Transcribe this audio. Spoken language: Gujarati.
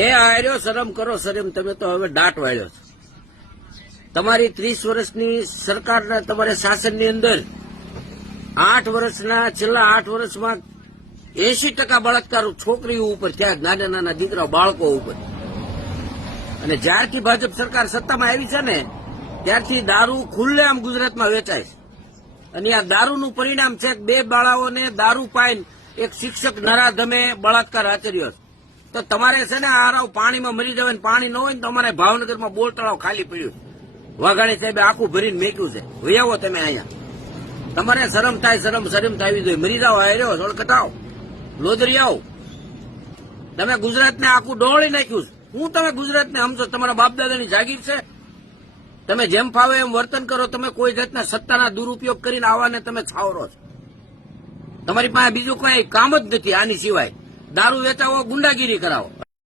એ આર્યો શરમ કરો શરમ, તમે તો હવે દાટ વાળ્યો છો. તમારી 30 વર્ષની સરકારના તમારે શાસનની અંદર 8 વર્ષના છેલ્લા 8 વર્ષમાં 80% બળાત્કાર છોકરીઓ ઉપર થયા, નાના નાના દીકરા બાળકો ઉપર. અને જ્યારથી ભાજપ સરકાર સત્તામાં આવી છે ને ત્યારથી દારૂ ખુલ્લેઆમ ગુજરાતમાં વેચાય છે. અને આ દારૂનું પરિણામ છે કે 2 બાળાઓને દારૂ પાઈને એક શિક્ષક નરાધમે બળાત્કાર આચર્યો છે. તો તમારે છે ને આરાવ પાણીમાં મરી જવાય, પાણી ન હોય ને તો અમારે ભાવનગરમાં બોર તળાવ ખાલી પડ્યું, વાઘાણી સાહેબે આખું ભરીને મેક્યું છે. વૈયાવો તમે અહીંયા, તમારે શરમ થાય, શરમ થવી જોઈએ. મરી જાઓ, હાર્યો સોળ કટાવો, લોદરિયાઓ. તમે ગુજરાતને આખું ડોળી નાખ્યું છે. હું તમે ગુજરાતને સમજો, તમારા બાપ દાદાની જાગીર છે. તમે જેમ ફાવે એમ વર્તન કરો, તમે કોઈ જાતના સત્તાના દુરુપયોગ કરીને આવાને તમે છાવરો છો. તમારી પાસે બીજું કોઈ કામ જ નથી આની સિવાય. દારૂ વેચાવો, ગુંડાગીરી કરાવો.